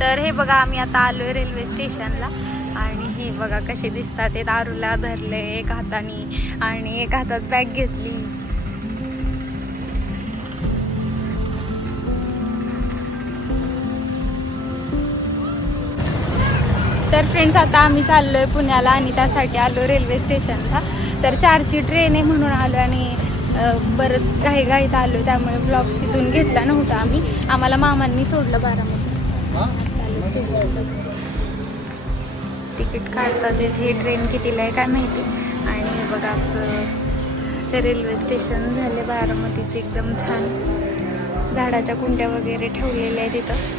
तर हे बघा आम्ही आता आलो आहे रेल्वे स्टेशनला. आणि हे बघा कसे दिसतात. ते दारूला धरले एक हाताने आणि एक हातात बॅग घेतली. तर फ्रेंड्स आता आम्ही चाललो आहे पुण्याला आणि त्यासाठी आलो रेल्वे स्टेशनला. तर चारची ट्रेन आहे म्हणून आलो आणि बरंच घाई घाईत आलो. त्यामुळे ब्लॉग तिथून घेतला नव्हता आम्ही. आम्हाला मामांनी सोडलं बारामती तिकीट काढतात येत ट्रेन कितीला आहे काय माहिती. आणि बघा असं ते रेल्वे स्टेशन झाले बारामतीचं. एकदम छान. झाडाच्या कुंड्या वगैरे ठेवलेल्या आहेत तिथं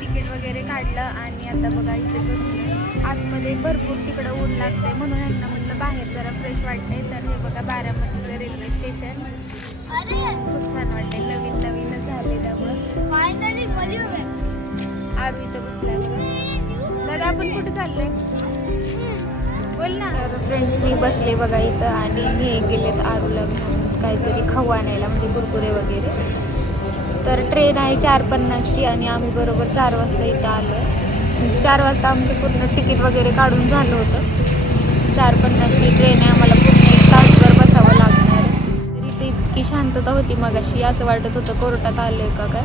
तिकीट वगैरे काढलं आणि आता बघा इथे बसलो आतमध्ये भरपूर तिकडं ऊन लागतंय म्हणून यांना म्हटलं बाहेर जरा फ्रेश वाटतंय तर हे बघा बारामतीचं रेल्वे स्टेशन खूप छान वाटतंय नवीन नवीनच झाले त्यामुळं. आज इथं बसलाय दादा आपण कुठे चाललोय? बोल ना. तर फ्रेंड्स मी बसले बघा इथं आणि हे गेलेत आरूला काहीतरी खाऊ आणायला म्हणजे कुरकुरे वगैरे. तर ट्रेन आहे चार पन्नासची आणि आम्ही बरोबर चार वाजता इथं आलो आहे म्हणजे चार वाजता आमचं पूर्ण तिकीट वगैरे काढून झालं होतं. चार पन्नासची ट्रेन आहे आम्हाला पूर्ण एक तासभर बसावं लागणार तरी तर इथे इतकी शांतता होती मगाशी असं वाटत होतं कोर्टात आलं आहे का काय?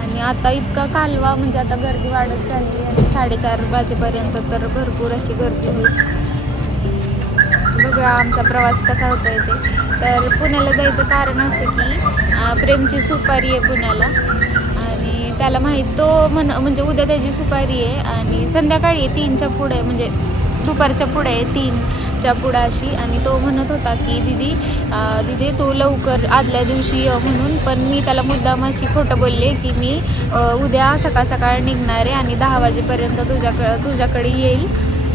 आणि आता इतका कालवा म्हणजे आता गर्दी वाढत चालली आणि साडेचार वाजेपर्यंत तर भरपूर अशी गर्दी होईल. बघूया आमचा प्रवास कसा होता ते. तर पुण्याला जायचं कारण असं की प्रेमची सुपारी आहे पुण्याला. आणि त्याला माहीत तो म्हण म्हणजे उद्या त्याची सुपारी आहे. आणि संध्याकाळी आहे तीनच्या पुढे म्हणजे दुपारच्या पुढे आहे तीनच्या पुढं अशी. आणि तो म्हणत होता की दिदी दिदी तू लवकर आदल्या दिवशी ये म्हणून. पण मी त्याला मुद्दाम अशी खोटं बोलले की मी उद्या सकाळ सकाळ निघणार आहे आणि दहा वाजेपर्यंत तुझ्याकडं तुझ्याकडे येईल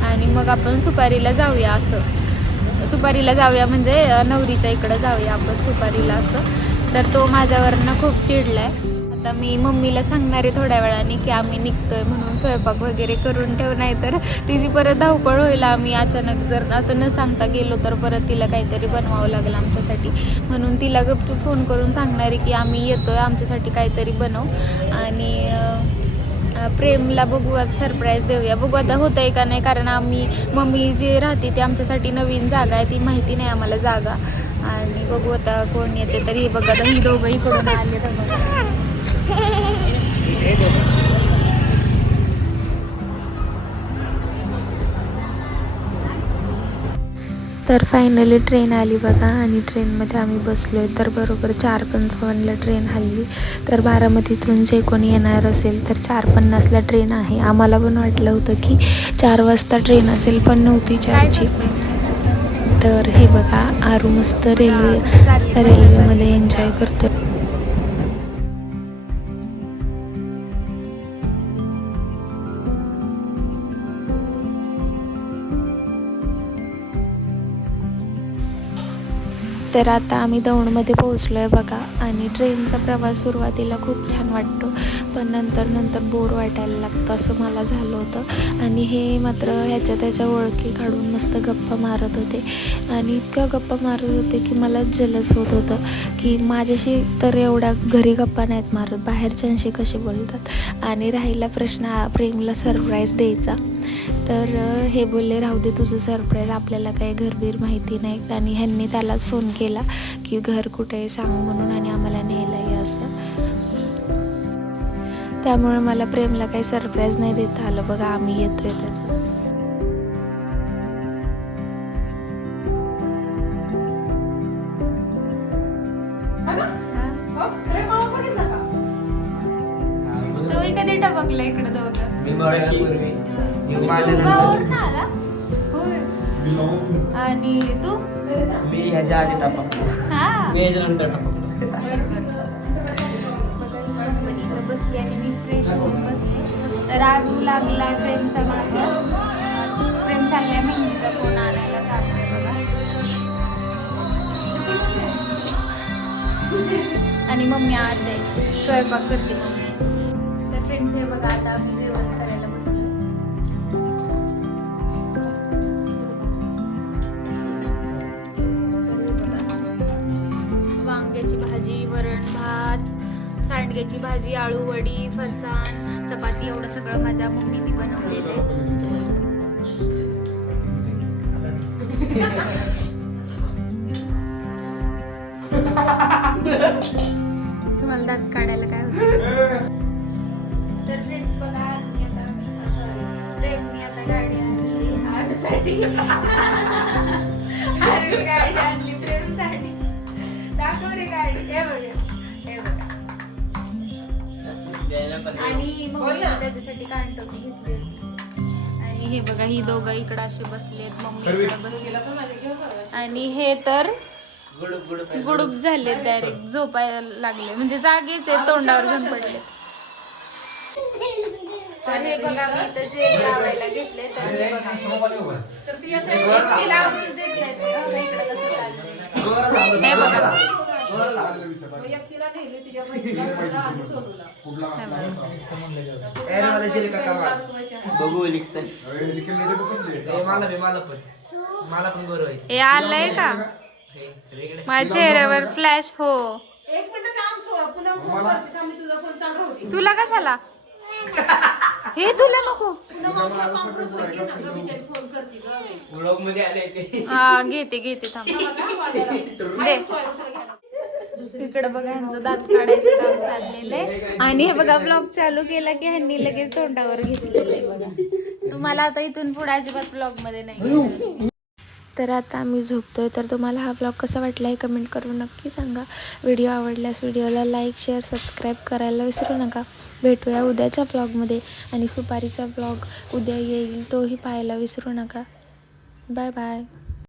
आणि मग आपण सुपारीला जाऊया असं. सुपारीला जाऊया म्हणजे नवरीच्या इकडं जाऊया आपण सुपारीला असं. तर तो माझ्यावरनं खूप चिडला आहे आता मी मम्मीला सांगणार आहे थोड्या वेळाने की आम्ही निघतोय म्हणून स्वयंपाक वगैरे करून ठेव नाही तर तिची परत धावपळ होईल. आम्ही अचानक जर असं न सांगता गेलो तर परत तिला काहीतरी बनवावं लागलं आमच्यासाठी. म्हणून तिला गपचूप फोन करून सांगणार आहे की आम्ही येतोय आमच्यासाठी काहीतरी बनव. आणि प्रेमला बघू आता सरप्राईज देऊया. बघू आता होतं आहे का नाही कारण आम्ही मम्मी जी राहते ती आमच्यासाठी नवीन जागा आहे ती माहिती नाही आम्हाला जागा. आणि बघू आता कोण येते तरी. हे बघा आता ही दोघं इकडून आले तर बघा तर फायनली ट्रेन आली बघा आणि ट्रेनमध्ये आम्ही बसलो आहे तर बरोबर चार पंचावन्नला ट्रेन हल्ली. तर बारामतीतून जे कोणी येणार असेल तर चार पन्नासला ट्रेन आहे. आम्हाला पण वाटलं होतं की चार वाजता ट्रेन असेल पण नव्हती चारची. तर हे बघा आरू मस्त रेल्वे रेल्वेमध्ये एन्जॉय करतो तर आता आम्ही दौंडमध्ये पोहोचलो आहे बघा. आणि ट्रेनचा प्रवास सुरुवातीला खूप छान वाटतो पण नंतर नंतर बोर वाटायला लागतं असं मला झालं होतं. आणि हे मात्र ह्याच्या त्याच्या ओळखी काढून मस्त गप्पा मारत होते. आणि इतक्या गप्पा मारत होते की मला जलस होत होतं की माझ्याशी तर एवढ्या घरी गप्पा नाहीत मारत बाहेरच्यांशी कसे बोलतात? आणि राहिला प्रश्न प्रेमला सरप्राईज द्यायचा. तर हे बोलले राहू दे तुझं सरप्राईज आपल्याला काही घरबीर माहिती नाही. आणि ह्यांनी त्यालाच फोन केला. की घर कुठे आहे सांग म्हणून आणि आम्हाला न्यायला ये असं. त्यामुळे मला प्रेमला काही सरप्राईज नाही देता आलं. बघा आम्ही येतोय त्याचं. कधी टपकला इकडे दोघं? मी? आणि तू? मी ह्याच्या आधी हा. मी ह्याच्यानंतर टपकलो बसली आणि मी फ्रेश होऊन बसले. तर आरू लागला प्रेमच्या मागं. प्रेम चाललाय मेहंदीचा कोण आणायला त्यामुळे बघा. आणि मम्मी आत आहे. स्वयंपाक करते मम्मी. तर फ्रेंड्स हे बघा आता आम्ही भाजी वरण भात सांडग्याची भाजी आळू वडी फरसाण चपाती एवढं सगळं माझ्या मम्मीने बनवलेलं तुम्हाला दात काढायला काय होतं? तर फ्रेंड्स बघा मी आता सॉरी मी आता गाडी आणली. आरूसाठी आरू गाडी आणली. दाखव रे गाडी हे बघा. हे बघा. द्यायला पण आणि मम्मी त्याच्यासाठी कांटोपी घेतली होती. आणि हे बघा ही दोघं इकडं असे बसलेत मम्मी इकडे बसली आणि हे तर गुडूप झाले डायरेक्ट झोपायला लागले. म्हणजे जागेच आहे तोंडावर घेऊन पडले तर हे बघा मी इथं जेल लावायला घेतले तर हे बघा. एकटीला आवाज देत नाही. ते. बघा इकडं कसं चाललंय. हे. बघा ए, मला जेल का कमाल बघू इलेक्शन. ए, मला बी मला पण. मला पण बरं व्हायचं. हे आलंय का. माझ्या चेहऱ्यावर फ्लॅश हो. एक मिनिट थांब सो पुन्हा फोन करते थांब, मी तुझा फोन चालू राहू दे. तुला कशाला? हे तुला नको. मध्ये आले ते. हा घेते घेते थांब. बघा, बाजारात. दे. आई, तू आहे, उतर घ्या ना. इकडे बघा ह्यांचं दात काढायचं काम चाललेलं आहे. आणि हे बघा ब्लॉग चालू केला की ह्यांनी लगेच तोंडावर घेतलेलं आहे बघा. तुम्हाला आता इथून पुढे अजिबात ब्लॉगमध्ये नाही तर आता आम्ही झोपतोय. तर तुम्हाला हा ब्लॉग कसा वाटला आहे कमेंट करून नक्की सांगा. व्हिडिओ आवडल्यास व्हिडिओला लाईक शेअर सबस्क्राईब करायला विसरू नका. भेटूया उद्याच्या ब्लॉगमध्ये आणि सुपारीचा ब्लॉग उद्या येईल तोही पाहायला विसरू नका. Bye bye